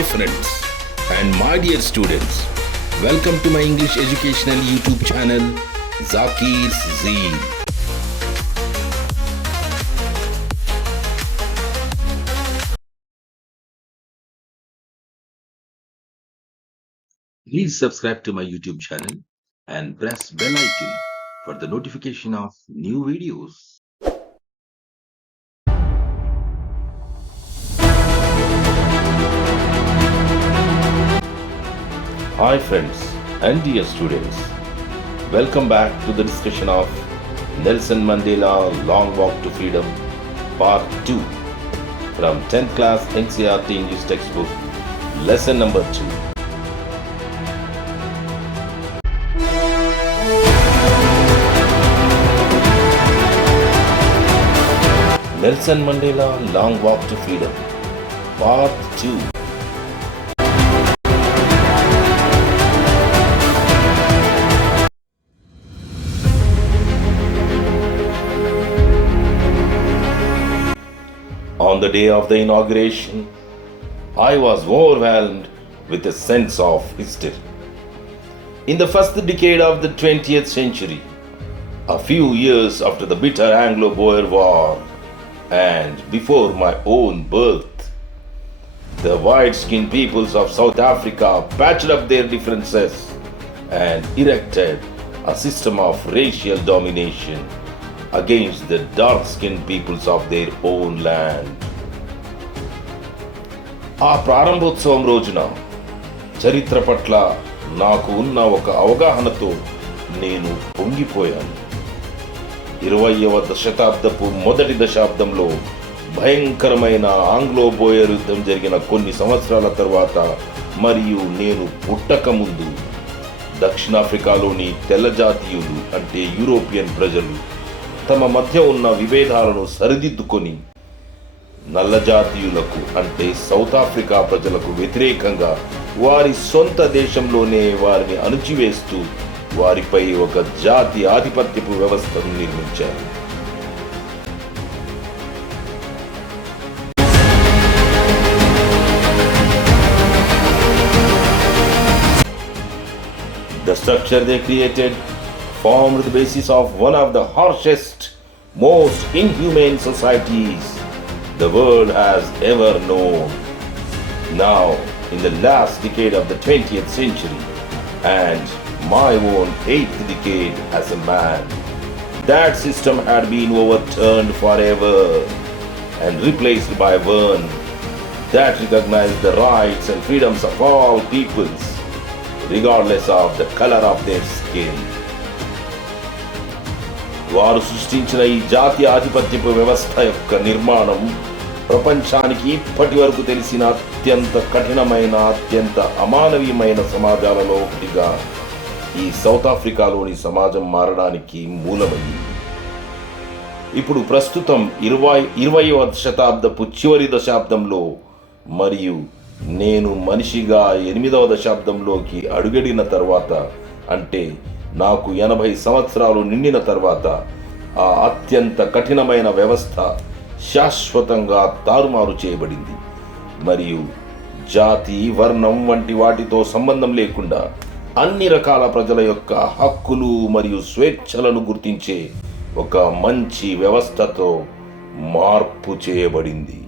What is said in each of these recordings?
Hi friends and my dear students, welcome to my English educational YouTube channel Zakir's Zee. Please subscribe to my YouTube channel and press bell icon for the notification of new videos. Hi friends and dear students, welcome back to the discussion of Nelson Mandela Long Walk to Freedom Part 2 from 10th class NCERT English textbook, lesson number 2. Nelson Mandela Long Walk to Freedom Part 2. On the day of the inauguration, I was overwhelmed with a sense of history. In the first decade of the 20th century, a few years after the bitter Anglo-Boer War and before my own birth, the white-skinned peoples of South Africa patched up their differences and erected a system of racial domination against the dark-skinned peoples of their own land. ఆ ప్రారంభోత్సవం రోజున చరిత్ర పట్ల నాకు ఉన్న ఒక అవగాహనతో నేను పొంగిపోయాను. 20వ శతాబ్దపు మొదటి దశాబ్దంలో భయంకరమైన ఆంగ్లో బోయర్ యుద్ధం జరిగిన కొన్ని సంవత్సరాల తర్వాత మరియు నేను పుట్టక ముందు దక్షిణాఫ్రికాలోని తెల్ల జాతీయులు అంటే యూరోపియన్ ప్రజలు తమ మధ్య ఉన్న విభేదాలను సరిదిద్దుకొని నల్ల జాతీయులకు అంటే సౌత్ ఆఫ్రికా ప్రజలకు వ్యతిరేకంగా వారి సొంత దేశంలోనే వారిని అణచివేస్తూ వారిపై ఒక జాతి ఆధిపత్యపు వ్యవస్థను నిర్మించారు. The structure they created formed the basis of one of the harshest, most inhumane societies the world has ever known. Now, in the last decade of the 20th century and my own 8th decade as a man, that system had been overturned forever and replaced by one that recognized the rights and freedoms of all peoples, regardless of the color of their skin. వారు సృష్టించిన ఈ జాతీయ ఆధిపత్యపు వ్యవస్థ యొక్క నిర్మాణం ప్రపంచానికి ఇప్పటి వరకు తెలిసిన అత్యంత కఠినమైన అత్యంత అమానవీయమైన సమాజాలలో ఒకటిగా ఈ సౌత్ ఆఫ్రికాలోని సమాజం మారడానికి మూలమైంది. ఇప్పుడు ప్రస్తుతం 20వ శతాబ్దపు చివరి దశాబ్దంలో మరియు నేను మనిషిగా 8వ దశాబ్దంలోకి అడుగడిన తర్వాత అంటే నాకు 80 సంవత్సరాలు నిండిన తర్వాత ఆ అత్యంత కఠినమైన వ్యవస్థ శాశ్వతంగా తారుమారు చేయబడింది మరియు జాతి వర్ణం వంటి వాటితో సంబంధం లేకుండా అన్ని రకాల ప్రజల యొక్క హక్కులు మరియు స్వేచ్ఛలను గుర్తించే ఒక మంచి వ్యవస్థతో మార్పు చేయబడింది.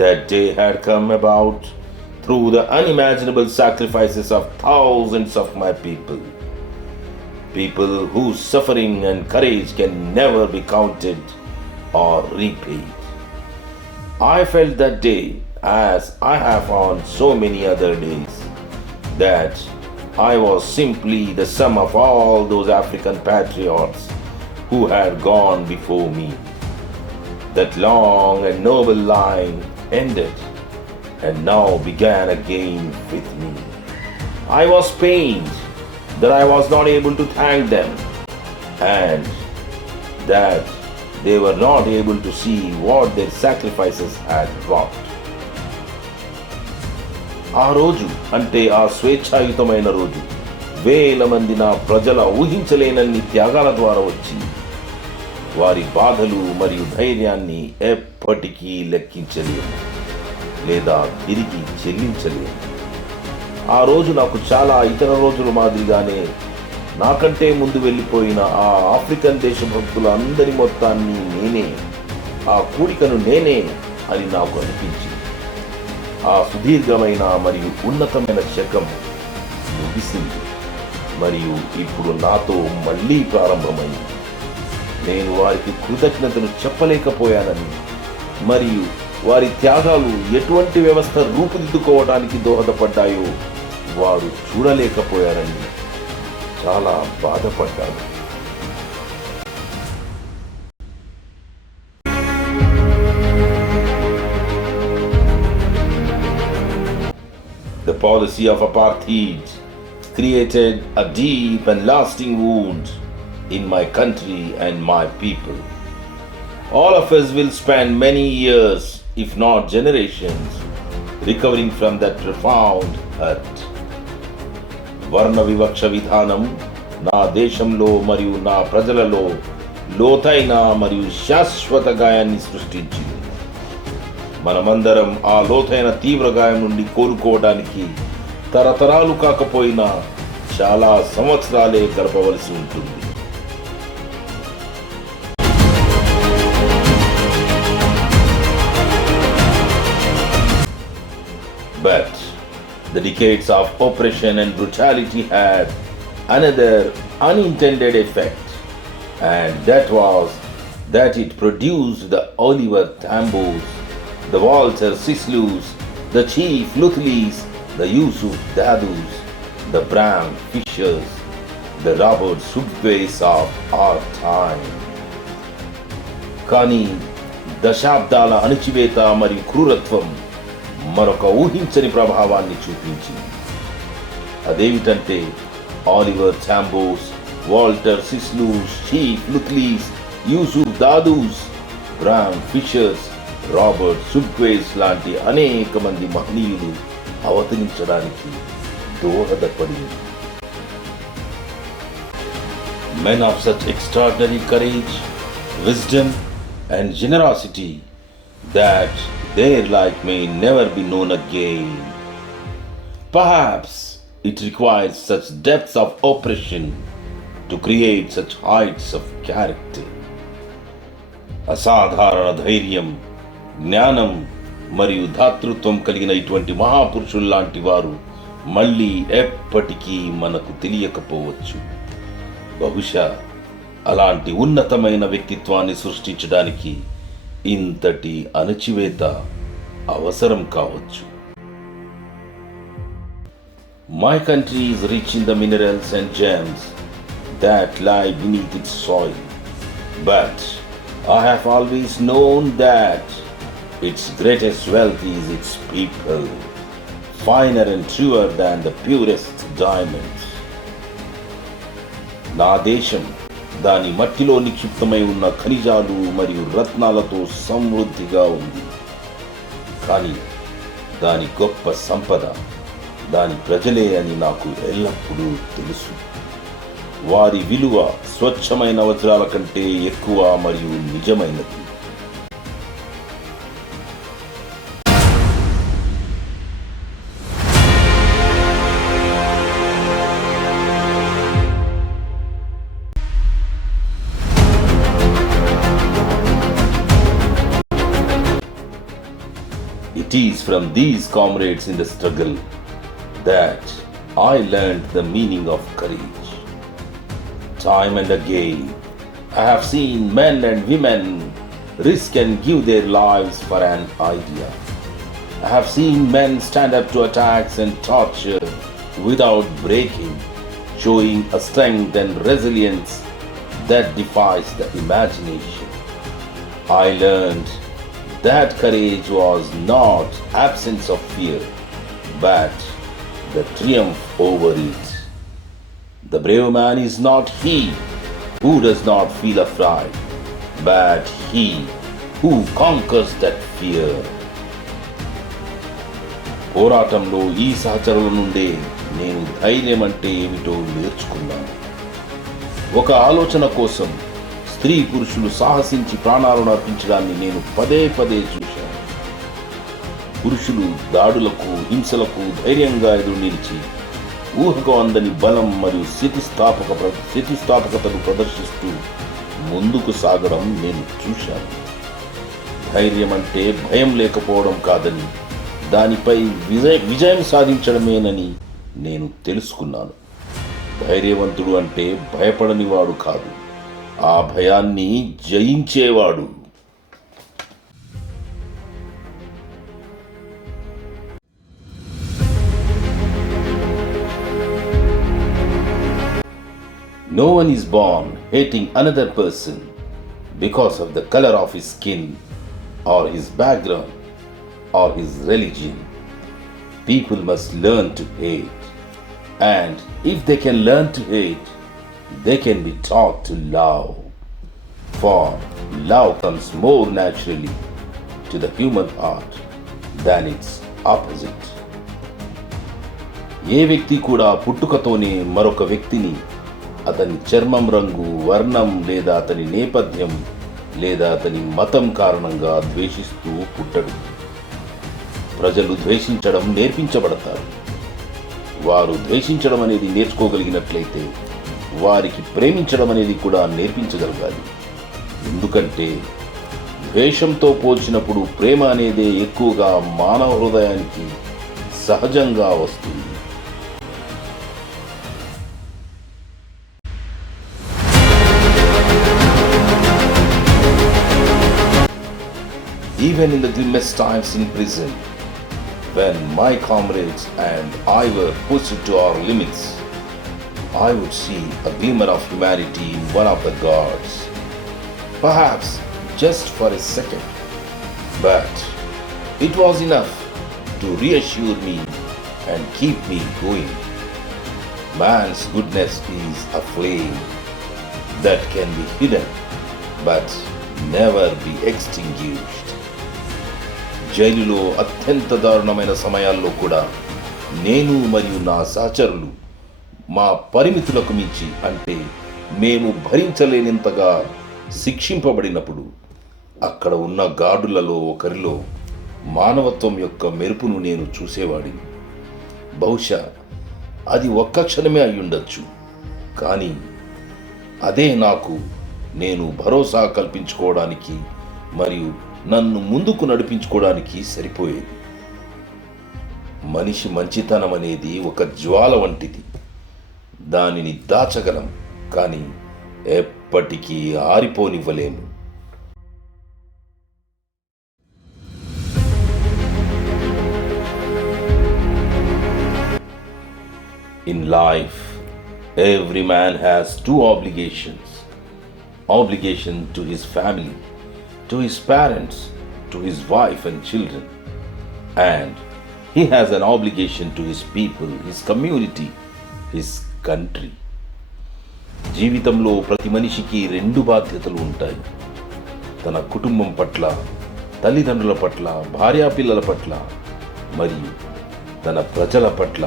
That day had come about through the unimaginable sacrifices of thousands of my people. People whose suffering and courage can never be counted or repaid. I felt that day, as I have on so many other days, that I was simply the sum of all those African patriots who had gone before me. That long and noble line ended and now began again with me. I was pained that I was not able to thank them and that they were not able to see what their sacrifices had brought. ఆ రోజు అంటే ఆ స్వేచ్ఛాయుతమైన రోజు వేల మంది నా ప్రజల ఊహించలేనన్ని త్యాగాల ద్వారా వచ్చింది. వారి బాధలు మరియు ధైర్యాన్ని ఎప్పటికీ లెక్కించలేము లేదా తిరిగి చెల్లించలేము. ఆ రోజు నాకు చాలా ఇతర రోజుల మాదిరిగానే నాకంటే ముందు వెళ్ళిపోయిన ఆ ఆఫ్రికన్ దేశభక్తుల అందరి మొత్తాన్ని నేనే, ఆ కూడికను నేనే అని నాకు అనిపించింది. ఆ సుదీర్ఘమైన మరియు ఉన్నతమైన శకం ముగిసింది మరియు ఇప్పుడు నాతో మళ్ళీ ప్రారంభమైంది. నేను వారికి కృతజ్ఞతలు చెప్పలేకపోయానని మరియు వారి త్యాగాలు ఎటువంటి వ్యవస్థ రూపుదిద్దుకోవడానికి దోహదపడ్డాయో వారు చూడలేకపోయారని చాలా బాధపడ్డాను. The policy of apartheid created a deep and lasting wound in my country and my people. All of us will spend many years, if not generations, recovering from that profound hurt. వర్ణ వివక్ష విధానం నా దేశంలో మరియు నా ప్రజలలో లోతైన మరియు శాశ్వత గాయాన్ని సృష్టించింది. మనమందరం ఆ లోతైన తీవ్ర గాయం నుండి కోలుకోవడానికి తరతరాలు కాకపోయినా చాలా సంవత్సరాలే గడపవలసి ఉంటుంది. But the decades of oppression and brutality had another unintended effect, and that was that it produced the Oliver Tambos, the Walter Sislus, the Chief Luthlis, the Yusuf Dadus, the Bram Fishers, the Robert Subways of our time. కానీ దశాబ్దాల అణచివేత మరియు క్రూరత్వం మరొక ఊహించని ప్రభావాన్ని చూపించింది. అదేమిటంటే Oliver టాంబోస్, Walter సిస్లూస్, chief లుత్లీస్, Yusuf Dadus, బ్రామ్ fissures, Robert సుబ్వేస్ లాంటి అనేక మంది మహనీయులు అవతరించడానికి దోహదపడింది. Men of such extraordinary courage, wisdom and generosity that their like may never be known again. Perhaps it requires such depths of oppression to create such heights of character. అసాధారణ ధైర్యం, జ్ఞానం మరియు ధాతృత్వం కలిగిన ఇటువంటి మహాపురుషుల్లాంటి వారు మళ్ళీ ఎప్పటికీ మనకు తెలియకపోవచ్చు. బహుశా అలాంటి ఉన్నతమైన వ్యక్తిత్వాన్ని సృష్టించడానికి ఇంతటి అణచివేత అవసరం కావచ్చు. My country is rich in the minerals and gems that lie beneath its soil, but I have always known that its greatest wealth is its people, finer and truer than the purest diamonds. నా దేశం దాని మట్టిలో నిక్షిప్తమై ఉన్న ఖనిజాలు మరియు రత్నాలతో సమృద్ధిగా ఉంది. కానీ దాని గొప్ప సంపద దాని ప్రజలే అని నాకు ఎల్లప్పుడూ తెలుసు. వారి విలువ స్వచ్ఛమైన వజ్రాల కంటే ఎక్కువ మరియు నిజమైనది. It is from these comrades in the struggle that I learned the meaning of courage. Time and again, I have seen men and women risk and give their lives for an idea. I have seen men stand up to attacks and torture without breaking, showing a strength and resilience that defies the imagination. I learned that courage was not absence of fear, but the triumph over it. The brave man is not he who does not feel afraid, but he who conquers that fear. పోరాటంలో ఈ సహచరుల నుండే నేను ధైర్యం అంటే ఏమిటో నేర్చుకున్నాను. ఒక ఆలోచన కోసం స్త్రీ పురుషులు సాహసించి ప్రాణాలను అర్పించడాన్ని నేను పదే పదే చూశాను. పురుషులు దాడులకు, హింసలకు ధైర్యంగా ఎదురు నిలిచి ఊహకు అందని బలం మరియు స్థితిస్థాపకతను ప్రదర్శిస్తూ ముందుకు సాగడం నేను చూశాను. ధైర్యం అంటే భయం లేకపోవడం కాదని, దానిపై విజయం సాధించడమేనని నేను తెలుసుకున్నాను. ధైర్యవంతుడు అంటే భయపడనివాడు కాదు, ఆ భయాన్ని జయించేవాడు. No one is born hating another person because of the color of his skin or his background or his religion. People must learn to hate. And if they can learn to hate, they can be taught to love. For love comes more naturally to the human heart than its opposite. ఏ వ్యక్తి కూడా పుట్టుకతోనే మరొక వ్యక్తిని అతని చర్మం రంగు, వర్ణం లేదా అతని నేపథ్యం లేదా అతని మతం కారణంగా ద్వేషిస్తూ పుట్టడు. ప్రజలు ద్వేషించడం నేర్పించబడతారు. వారు ద్వేషించడం అనేది నేర్చుకోగలిగినట్లయితే వారికి ప్రేమించడం అనేది కూడా నేర్పించగలగాలి. ఎందుకంటే ద్వేషంతో పోల్చినప్పుడు ప్రేమ అనేదే ఎక్కువగా మానవ హృదయానికి సహజంగా వస్తుంది. Even in the grimmest times in prison, when my comrades and I were pushed to our limits, I would see a glimmer of humanity in one of the guards. Perhaps just for a second, but it was enough to reassure me and keep me going. Man's goodness is a flame that can be hidden but never be extinguished. జైలులో అత్యంత దారుణమైన సమయాల్లో కూడా నేను మరియు నా సహచరులు మా పరిమితులకు మించి, అంటే మేము భరించలేనంతగా శిక్షింపబడినప్పుడు అక్కడ ఉన్న గార్డులలో ఒకరిలో మానవత్వం యొక్క మెరుపును నేను చూసేవాడిని. బహుశా అది ఒక్క క్షణమే అయ్యుండొచ్చు, కానీ అదే నాకు నేను భరోసా కల్పించుకోవడానికి మరియు నన్ను ముందుకు నడిపించుకోవడానికి సరిపోయేది. మనిషి మంచితనం అనేది ఒక జ్వాల వంటిది. దానిని దాచగలం, కానీ ఎప్పటికీ ఆరిపోనివ్వలేము. In life, every man has two obligations. Obligation to his family, to his parents, to his wife and children. And he has an obligation to his people, his community, his country. జీవితంలో ప్రతి మనిషికి రెండు బాధ్యతలు ఉంటాయి. తన కుటుంబం పట్ల, తల్లిదండ్రుల పట్ల, భార్యాపిల్లల పట్ల మరియు తన ప్రజల పట్ల,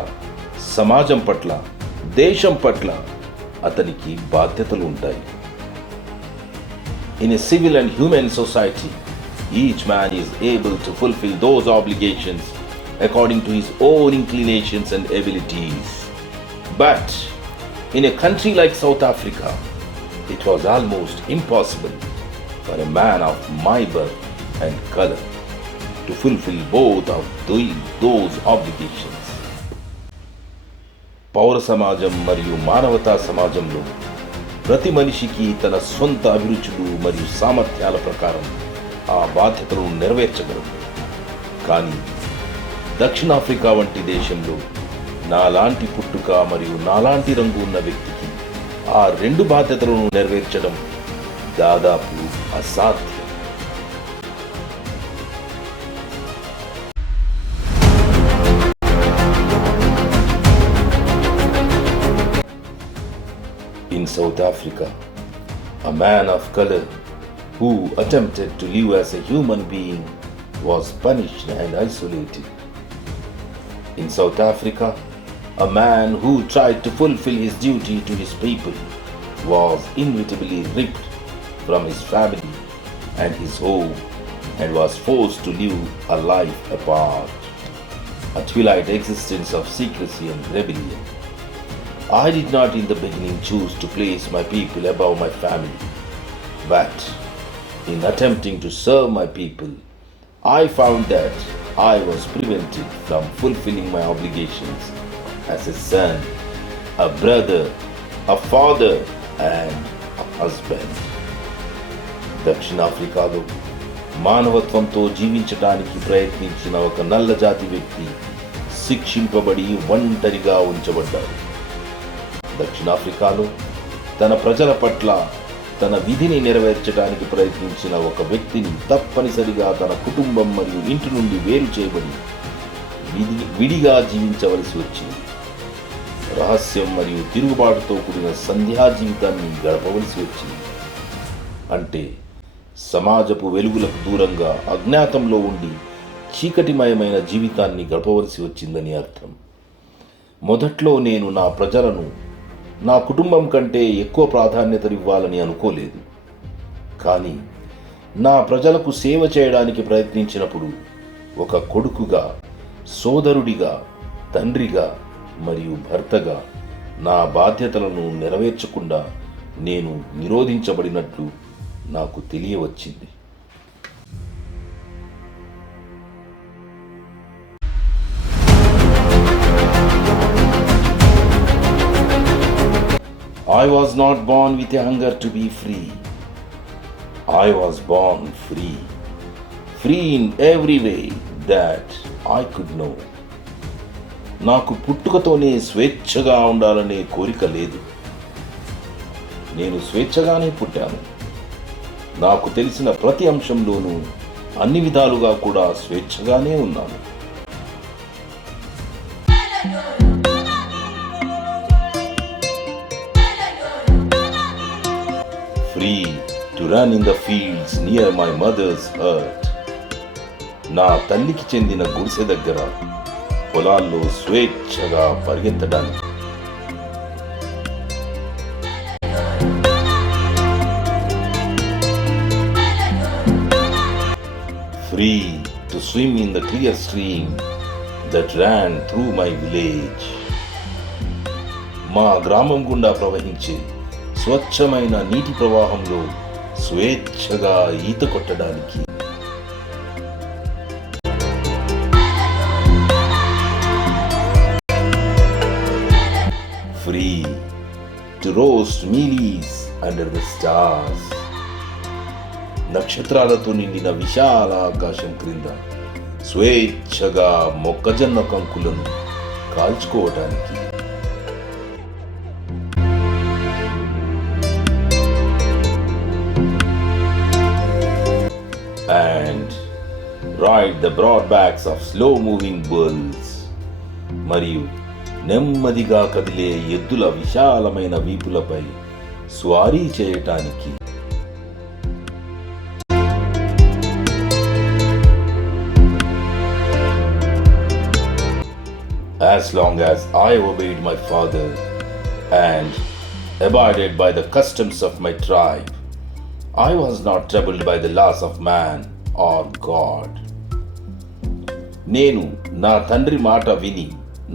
సమాజం పట్ల, దేశం పట్ల అతనికి బాధ్యతలు ఉంటాయి. In a civil and human society, each man is able to fulfill those obligations according to his own inclinations and abilities. But in a country like South Africa, it was almost impossible for a man of my birth and color to fulfill both of those obligations. పౌర సమాజం మరియు మానవతా సమాజంలో ప్రతి మనిషికి తన సొంత అభిరుచులు మరియు సామర్థ్యాల ప్రకారం ఆ బాధ్యతలను నెరవేర్చగలడు. కానీ దక్షిణాఫ్రికా వంటి దేశంలో నాలాంటి పుట్టుక మరియు నాలాంటి రంగు ఉన్న వ్యక్తికి ఆ రెండు బాధ్యతలను నెరవేర్చడం దాదాపు అసాధ్యం. In South Africa, a man of color who attempted to live as a human being was punished and isolated. In South Africa, A man who tried to fulfill his duty to his people was inevitably ripped from his family and his home and was forced to live a life apart, a twilight existence of secrecy and rebellion. I did not in the beginning choose to place my people above my family, but in attempting to serve my people, I found that I was prevented from fulfilling my obligations as a son, a brother, a father, and a husband. దక్షిణాఫ్రికాలో మానవత్వంతో జీవించటానికి ప్రయత్నించిన ఒక నల్ల జాతి వ్యక్తి శిక్షింపబడి ఒంటరిగా ఉంచబడ్డాడు. దక్షిణాఫ్రికాలో తన ప్రజల పట్ల తన విధిని నెరవేర్చడానికి ప్రయత్నించిన ఒక వ్యక్తిని తప్పనిసరిగా తన కుటుంబం మరియు ఇంటి నుండి వేరు చేయబడి విడిగా జీవించవలసి వచ్చింది. రహస్యం మరియు తిరుగుబాటుతో కూడిన సంధ్యా జీవితాన్ని గడపవలసి వచ్చింది. అంటే సమాజపు వెలుగులకు దూరంగా అజ్ఞాతంలో ఉండి చీకటిమయమైన జీవితాన్ని గడపవలసి వచ్చిందని అర్థం. మొదట్లో నేను నా ప్రజలను నా కుటుంబం కంటే ఎక్కువ ప్రాధాన్యతనివ్వాలని అనుకోలేదు. కానీ నా ప్రజలకు సేవ చేయడానికి ప్రయత్నించినప్పుడు ఒక కొడుకుగా, సోదరుడిగా, తండ్రిగా మరియు భర్తగా నా బాధ్యతలను నెరవేర్చకుండా నేను నిరోధించబడినట్లు నాకు తెలియవచ్చింది. I was not born with a hunger to be free. I was born free. Free in every way that I could know. నాకు పుట్టుకతోనే స్వేచ్ఛగా ఉండాలనే కోరిక లేదు. నేను స్వేచ్ఛగానే పుట్టాను. నాకు తెలిసిన ప్రతి అంశంలోనూ అన్ని విధాలుగా కూడా స్వేచ్ఛగానే ఉన్నాను. Free to run in the fields near my mother's hut. నా తల్లికి చెందిన గుడిసె దగ్గర పొలాల్లో స్వేచ్ఛగా పరిగెత్తడానికి. Free to swim in the clear stream that ran through my village. మా గ్రామం గుండా ప్రవహించే స్వచ్ఛమైన నీటి ప్రవాహంలో స్వేచ్ఛగా ఈత కొట్టడానికి. Free to roast mealies under the stars. నక్షత్రాలతో నిండిన విశాల ఆకాశం క్రింద స్వేచ్ఛగా మొక్కజొన్న కంకులను కాల్చుకోవటానికి. And ride the broad backs of slow moving bulls. మరియు నెమ్మదిగా కదిలే ఎద్దుల విశాలమైన వీపులపై స్వారీ చేయటానికి. As long as I obeyed my father and abided by the customs of my tribe, I was not troubled by the laws of man or God. నేను నా తండ్రి మాట విని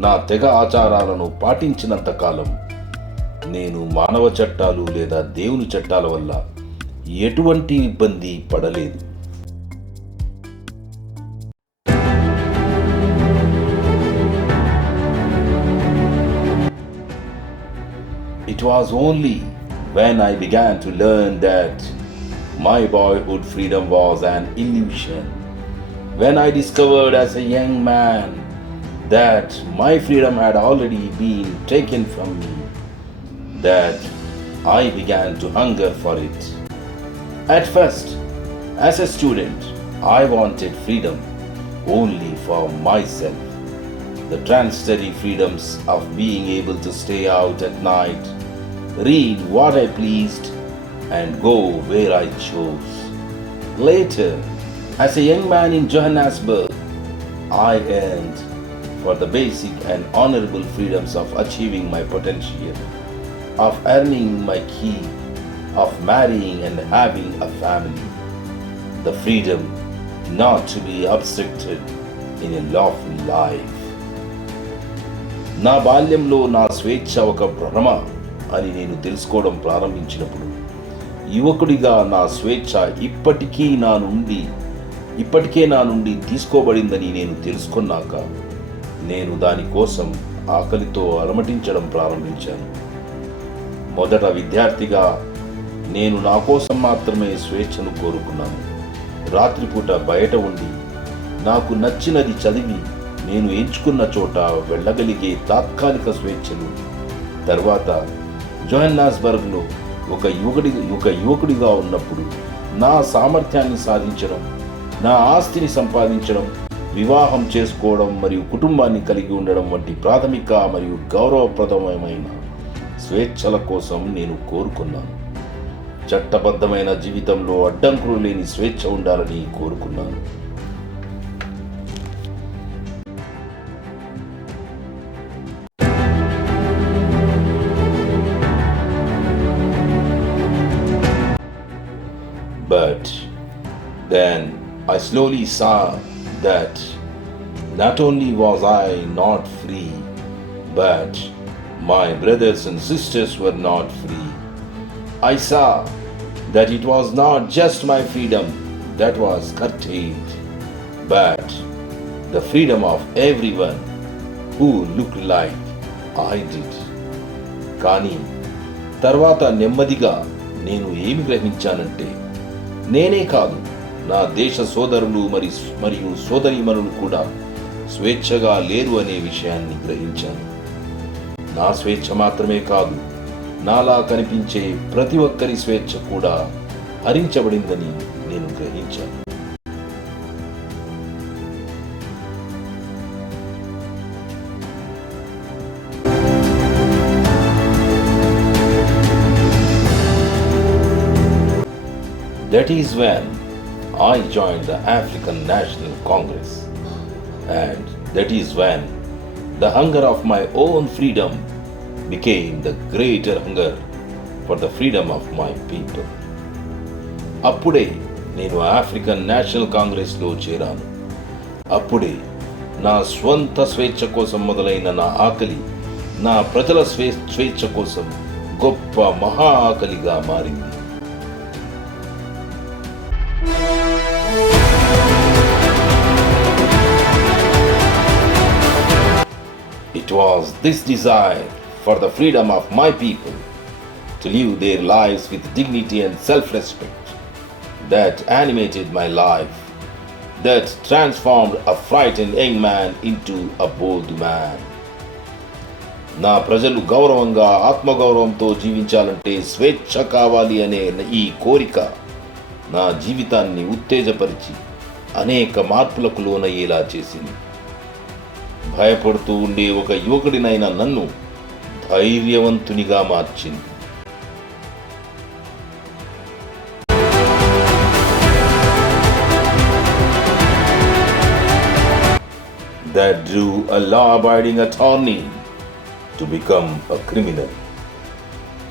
నా తెగ ఆచారాలను పాటించినంత కాలం నేను మానవ చట్టాలు లేదా దేవుని చట్టాల వల్ల ఎటువంటి ఇబ్బంది పడలేదు. It was only when I began to learn that my boyhood freedom was an illusion, when I discovered as a young man that my freedom had already been taken from me, that I began to hunger for it. At first, as a student, I wanted freedom only for myself. The transitory freedoms of being able to stay out at night, read what I pleased, and go where I chose. Later, as a young man in Johannesburg, I earned for the basic and honorable freedoms of achieving my potential, of earning my key, of marrying and having a family, the freedom not to be obstructed in a lawful life. నా బాల్యంలో నా స్వేచ్ఛ ఒక భ్రమ అని నేను తెలుసుకోవడం ప్రారంభించినప్పుడు, యువకుడిగా నా స్వేచ్ఛ ఇప్పటికే నా నుండి తీసుకోబడిందని నేను తెలుసుకున్నాక, నేను దానికోసం ఆకలితో అలమటించడం ప్రారంభించాను. మొదట విద్యార్థిగా నేను నా కోసం మాత్రమే స్వేచ్ఛను కోరుకున్నాను. రాత్రిపూట బయట ఉండి నాకు నచ్చినది చదివి నేను ఎంచుకున్న చోట వెళ్ళగలిగే తాత్కాలిక స్వేచ్ఛను, తర్వాత జోహన్నాస్బర్గ్లో ఒక యువకుడిగా ఉన్నప్పుడు నా సామర్థ్యాన్ని సాధించడం, నా ఆస్తిని సంపాదించడం, వివాహం చేసుకోవడం మరియు కుటుంబాన్ని కలిగి ఉండడం వంటి ప్రాథమిక మరియు గౌరవప్రదమైన స్వేచ్ఛల కోసం నేను కోరుకున్నాను. చట్టబద్ధమైన జీవితంలో అడ్డంకులు లేని స్వేచ్ఛ ఉండాలని కోరుకున్నాను. But then I slowly saw that not only was I not free, but my brothers and sisters were not free. I saw that it was not just my freedom that was curtailed, but the freedom of everyone who looked like I did. కానీ తర్వాత నెమ్మదిగా నేను ఏమి గ్రహించానంటే, నేనే కాదు, నా దేశ సోదరులు మరియు సోదరీమణులు కూడా స్వేచ్ఛగా లేరు అనే విషయాన్ని గ్రహించాను. నా స్వేచ్ఛ మాత్రమే కాదు, నాలా కనిపించే ప్రతి ఒక్కరి స్వేచ్ఛ కూడా హరించబడిందని నేను గ్రహించాను. That is when I joined the African National Congress, and that is when the hunger of my own freedom became the greater hunger for the freedom of my people. అప్పుడే నేను ఆఫ్రికన్ నేషనల్ కాంగ్రెస్లో చేరాను. అప్పుడే నా స్వంత స్వేచ్ఛ కోసం మొదలైన నా ఆకలి, నా ప్రజల స్వేచ్ఛ కోసం గొప్ప మహా ఆకలిగా మారింది. It was this desire for the freedom of my people to live their lives with dignity and self-respect that animated my life, that transformed a frightened young man into a bold man. నా ప్రజలు గౌరవంగా, ఆత్మగౌరవంతో జీవించాలంటే స్వేచ్ఛ కావాలి అనే ఈ కోరిక నా జీవితాన్ని ఉత్తేజపరిచి అనేక మార్పులకు లోనయ్యేలా చేసింది. భయపడుతూ ఉండే ఒక యువకుడినైన నన్ను ధైర్యవంతునిగా మార్చింది. That drew a law-abiding attorney to become a criminal.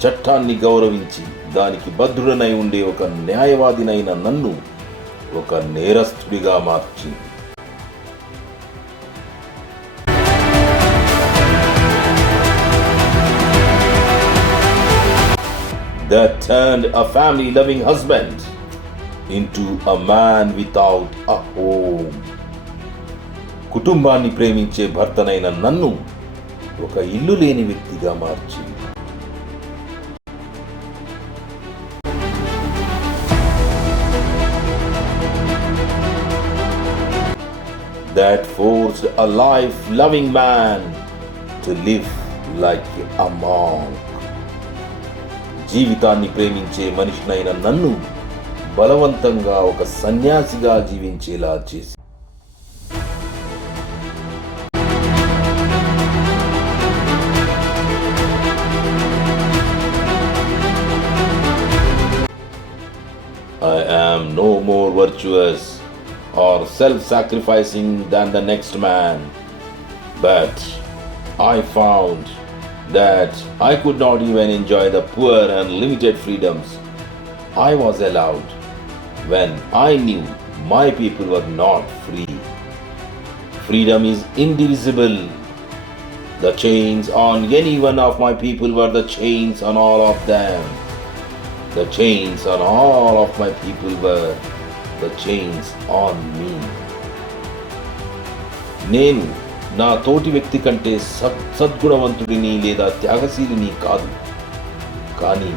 చట్టాన్ని గౌరవించి దానికి బద్ధుడనై ఉండే ఒక న్యాయవాదినైన నన్ను ఒక నేరస్తుడిగా మార్చింది. That turned a family-loving husband into a man without a home. కుటుంబాన్ని ప్రేమించే భర్తనైన నన్ను ఒక ఇల్లు లేని వ్యక్తిగా మార్చింది. That forced a life-loving man to live like a monk. జీవితాన్ని ప్రేమించే మనిషినైన నన్ను బలవంతంగా ఒక సన్యాసిగా జీవించేలా చేసి, I am no more virtuous or self-sacrificing than the next man. But I found that I could not even enjoy the poor and limited freedoms I was allowed when I knew my people were not free. Freedom is indivisible. The chains on any one of my people were the chains on all of them. The chains on all of my people were the chains on me. నేను నా తోటి వ్యక్తి కంటే సద్గుణవంతుడిని లేదా త్యాగశీలిని కాదు. కానీ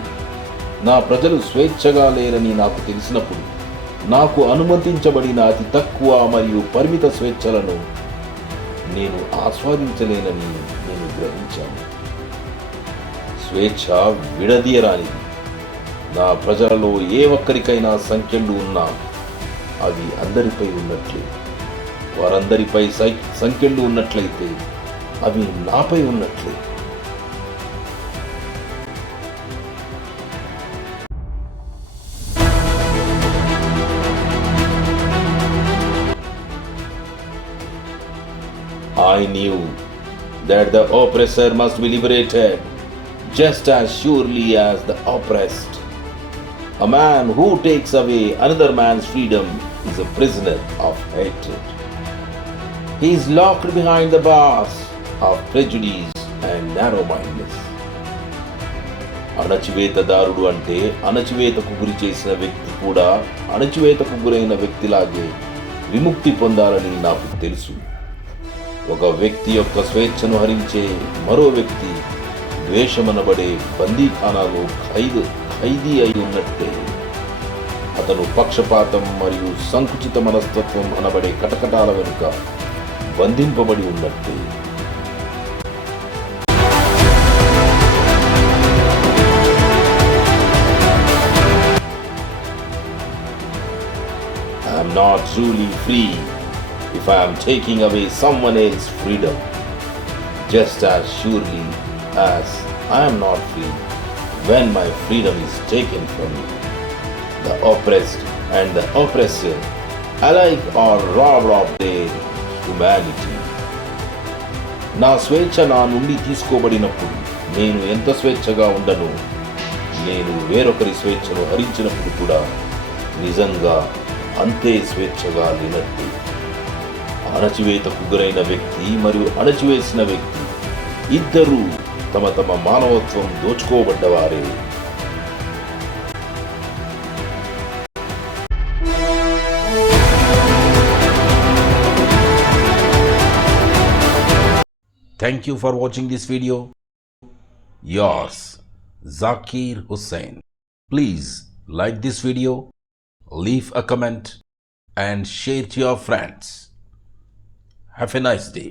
నా ప్రజలు స్వేచ్ఛగా లేరని నాకు తెలిసినప్పుడు నాకు అనుమతించబడిన అతి తక్కువ మరియు పరిమిత స్వేచ్ఛలను నేను ఆస్వాదించలేనని నేను గ్రహించాను. స్వేచ్ఛ విడదీయరానిది. నా ప్రజలలో ఏ ఒక్కరికైనా సంఖ్యలు ఉన్నా అవి అందరిపై ఉన్నట్లే. వారందరిపై సంఖ్యలు ఉన్నట్లయితే అవి నాపై ఉన్నట్లే. I knew that the oppressor must be liberated just as surely as the oppressed. A man who takes away another man's freedom is a prisoner of hatred. He is locked behind the bars of prejudice and narrow-mindedness. అణచివేతదారుడు అంటే అణచివేతకు గురి చేసిన వ్యక్తి కూడా అణచివేతకు గురైన వ్యక్తిలాగే విముక్తి పొందాలని నాకు తెలుసు. ఒక వ్యక్తి యొక్క స్వేచ్ఛను హరించే మరో వ్యక్తి ద్వేషమనబడే బందీఖానాలో ఖైదీ అయి ఉన్నట్టే. అతను పక్షపాతం మరియు సంకుచిత మనస్తత్వం అనబడే కటకటాల వెనుక బంధింపబడి ఉన్నట్టే. I am not truly free if I am taking away someone else's freedom, just as surely as I am not free when my freedom is taken from me. The oppressed and the oppressor alike are robbed of their humanity. నా స్వేచ్ఛ నా నుండి తీసుకోబడినప్పుడు నేను ఎంత స్వేచ్ఛగా ఉండను, నేను వేరొకరి స్వేచ్ఛను హరించినప్పుడు కూడా నిజంగా అంతే స్వేచ్ఛగా లేనట్టు. అణచివేతకు గురైన వ్యక్తి మరియు అణచివేసిన వ్యక్తి ఇద్దరూ తమ తమ మానవత్వం దోచుకోబడ్డవారే. Thank you for watching this video. Yours, Zakir Hussain. Please like this video, leave a comment and share to your friends. Have a nice day.